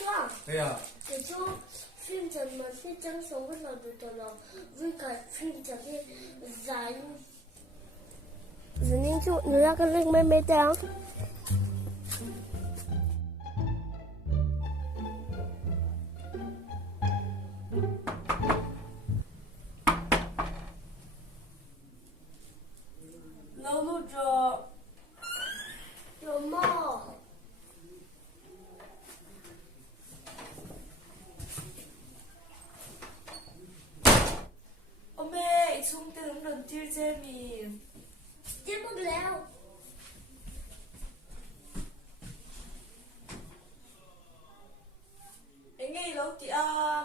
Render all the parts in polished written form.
chưa? Đây à? Để cho phim Trần mà khi trắng sống với là được tờ lòng với cả phim Trần khi giải nên chú người ta cái link mấy mấy trang lâu lúc rồi rồi mò ông mẹ xuống tên lần tiêu chơi mì chết mất leo anh nghe lâu thì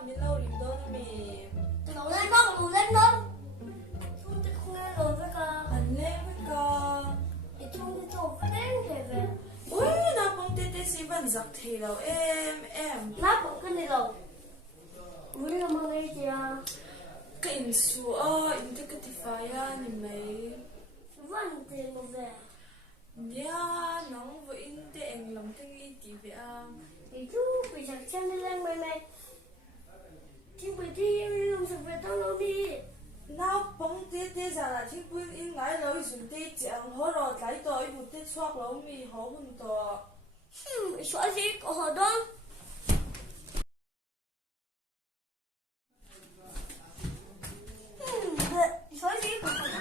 mình lâu điểm đâu nè mì lầu lên con chúng tôi không nghe rồi với cả anh lên với con để chúng tôi trộn với đến kể về ui nào bông tê tê xí vẫn giặc thì đâu em nắp một cái này rồi vui là mong nghe chị à cái in su in thức cái phải nhìn mấy vẫn tiền một về nha nóng với in tê anh làm tiếng y tí vậy thì chú bị giặc chân đi lên mày mày chứ bị đi làm sự việc tao lâu đi nào bông tê tê ra là thiên quân in lại rồi dùng tê chẳng hổ rồi lại tôi một tê xoạc lâu mì hổ hôn to xóa gì của họ đó xóa gì của họ đó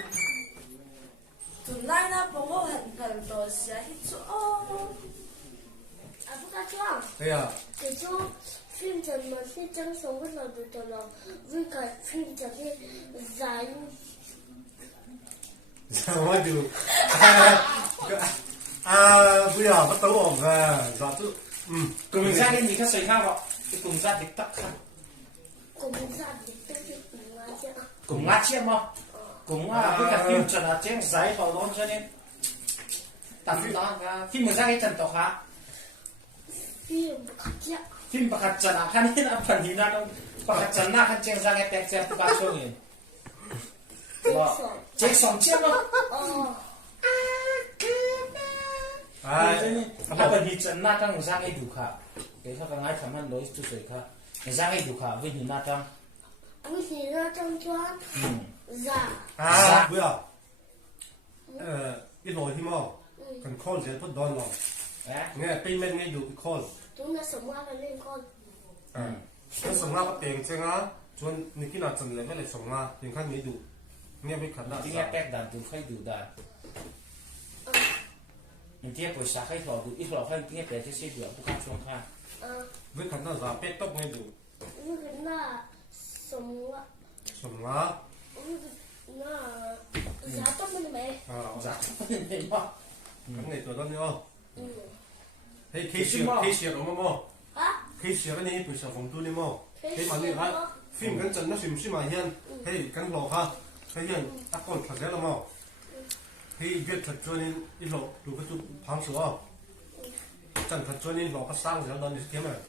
tụi nay na bông có hình to xia hít số à bác ca chưa Đây à? để cho phim Trần mà khi trắng sống với là được tờ lòng với cả phim Trần khi giải Sao mà được? Bây giờ bắt tấu ổn à, giọt chứ. Cùng ra đến gì khác xảy ra vậy? Cái cùng ra thì tắc khác. cùng ra để tôi được nói chứ Cùng ngắt chiếc mà. Cùng với cả phim trần là chém giấy vào đó cho nên. Tạm phim đó phim ra cái trần tộc hả? phim khác chứ Phim bạc hạt trần à khăn hết là phần hình ra đâu. Bạc hạt trần na khăn chém ra cái tẹt chém ba chuông nhìn. Chết sống chiếc mà. Phần hình trần na trong ra cái đủ khả. Cái sao cái ngay thầm ăn đối chú sợi khả. Ra cái đủ khả với hình na trong. anh thì ra trong choán giả Bây giờ ít rồi thì mau cần call sẽ put down rồi nghe payment nghe được call chúng ta sống qua và lên con nó sống qua có tiền chứ á chuẩn như khi nào chuẩn lấy mới lại sống qua tiền khác nghe đủ nghe biết khẩn đó Tiếng nghe bẹt đàn từ khai đủ đàn. Mình tiếp buổi sáng khai thọ đủ ít lọ khai tiếng nghe bẹt chứ sẽ được bốc xuống khai. với khẩn đó giả pet tóc nghe đủ như cái là sống qua sống qua nó giá tóc bên mẹ Dạ, nên mà. cái này tôi đó nữa hey Casey ở mà hả Casey cái này bây giờ phòng tu đi mà hey mà này phim cái chân nó phim mà hiền hey cái lò ha cái hiền ác con thật ra là mà hey việc thật cho nên ít lò đủ cái chút phẳng sữa chân thật cho nên lò cái sang giờ đó đi kiếm này